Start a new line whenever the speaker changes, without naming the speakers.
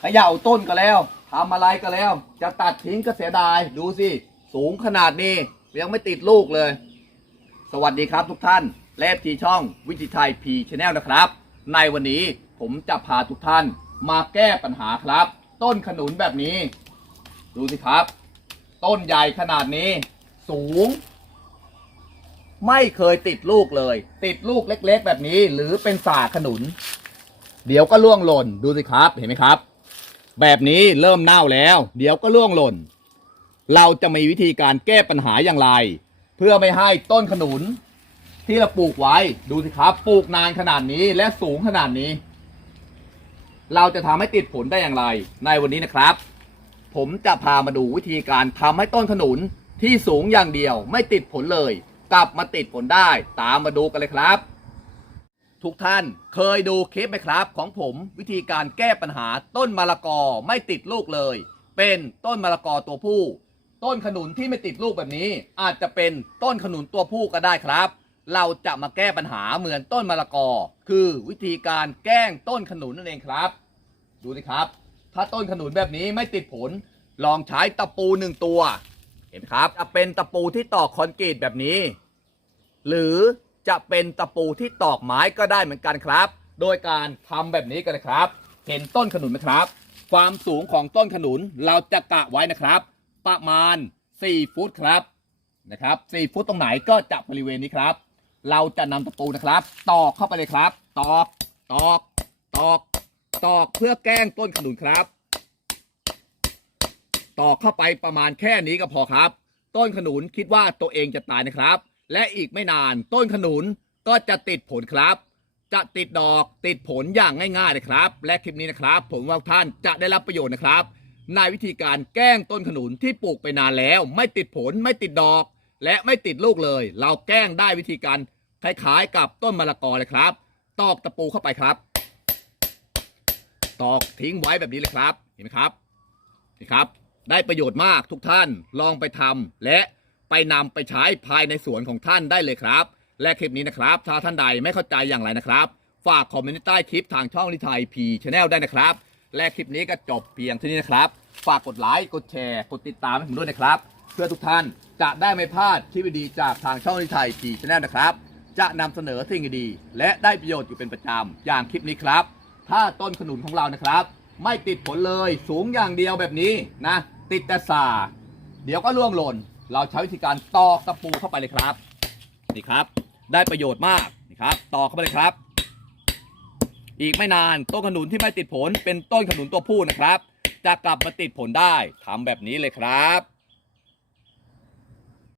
เขย่าต้นก็แล้วทำอะไรก็แล้ว จะตัดทิ้งก็เสียดายดูสิ สูงขนาดนี้ยังไม่ติดลูกเลย สวัสดีครับทุกท่านและทีช่องวิจิไทยพีชแนลนะครับ ในวันนี้ผมจะพาทุกท่านมาแก้ปัญหาครับ ต้นขนุนแบบนี้ ดูสิครับ ต้นใหญ่ขนาดนี้ สูง ไม่เคยติดลูกเลย ติดลูกเล็ก ๆ แบบนี้ หรือเป็นสาขนุน เดี๋ยวก็ล่วงหล่นดูสิครับเห็นไหมครับ แบบนี้เริ่มเน่าแล้ว เดี๋ยวก็ล่วงหล่น เราจะมีวิธีการแก้ปัญหาอย่างไร เพื่อไม่ให้ต้นขนุน ที่เราปลูกไว้ดูสิครับ ปลูกนานขนาดนี้และสูงขนาดนี้ เราจะทำให้ติดผลได้อย่างไร ในวันนี้นะครับ ผมจะพามาดูวิธีการทำให้ต้นขนุนที่สูงอย่างเดียว ไม่ติดผลเลย กลับมาติดผลได้ ตามมาดูกันเลยครับ ทุกท่านเคยดูคลิปไหมครับ ของผมวิธีการแก้ปัญหาต้นมะละกอไม่ติดลูกเลย เป็นต้นมะละกอตัวผู้ ต้นขนุนที่ไม่ติดลูกแบบนี้ อาจจะเป็นต้นขนุนตัวผู้ก็ได้ครับ เราจะมาแก้ปัญหาเหมือนต้นมะละกอ คือวิธีการแกล้งต้นขนุนนั่นเองครับ ดูสิครับ ถ้าต้นขนุนแบบนี้ไม่ติดผล ลองใช้ตะปูหนึ่งตัว เห็นไหมครับจะเป็นตะปูที่ตอกคอนกรีตแบบนี้ หรือ จะเป็นตะปูที่ตอกไม้ก็ได้เหมือนกันครับ โดยการทำแบบนี้กันเลยครับ เห็นต้นขนุนไหมครับ ความสูงของต้นขนุนเราจะกะไว้นะครับ ประมาณ 4 ฟุตครับนะครับ4ฟุตตรงไหนก็จะบริเวณนี้ครับ เราจะนำตะปูนะครับ ตอกเข้าไปเลยครับ ตอกตอกตอกตอกเพื่อแกล้งต้นขนุนครับ ตอกเข้าไปประมาณแค่นี้ก็พอครับ ต้นขนุนคิดว่าตัวเองจะตายนะครับ และอีกไม่นานต้นขนุนก็จะติดผลครับ จะติดดอกติดผลอย่างง่ายๆเลยครับ และคลิปนี้นะครับ ผมว่าท่านจะได้รับประโยชน์นะครับ ในวิธีการแกล้งต้นขนุนที่ปลูกไปนานแล้ว ไม่ติดผลไม่ติดดอก และไม่ติดลูกเลย เราแกล้งได้วิธีการคล้ายๆ กับต้นมะละกอเลยครับ ตอกตะปูเข้าไปครับ ตอกทิ้งไว้แบบนี้เลยครับ เห็นไหมครับนี่ครับ ได้ประโยชน์มากทุกท่านลองไปทำและ ไปนำไปใช้ภายในสวนของท่านได้เลยครับ และคลิปนี้นะครับ ถ้าท่านใดไม่เข้าใจอย่างไรนะครับ ฝากคอมเมนต์ใต้คลิปทางช่องลิไทยพีชแนลได้นะครับ และคลิปนี้ก็จบเพียงเท่านี้นะครับ ฝากกดไลค์กดแชร์กดติดตามให้ผมด้วยนะครับ เพื่อทุกท่านจะได้ไม่พลาดคลิปดีจากทางช่องลิไทยพีชแนลนะครับ จะนำเสนอสิ่งดีและได้ประโยชน์อยู่เป็นประจำอย่างคลิปนี้ครับ ถ้าต้นขนุนของเรานะครับ ไม่ติดผลเลยสูงอย่างเดียวแบบนี้นะติดแต่สาเดี๋ยวก็ร่วงหล่น เราใช้วิธีการตอกตะปูเข้าไปเลยครับ นี่ครับ ได้ประโยชน์มากนี่ครับ ตอกเข้าไปเลยครับ อีกไม่นานต้นขนุนที่ไม่ติดผลเป็นต้นขนุนตัวผู้นะครับ จะกลับมาติดผลได้ทำแบบนี้เลยครับ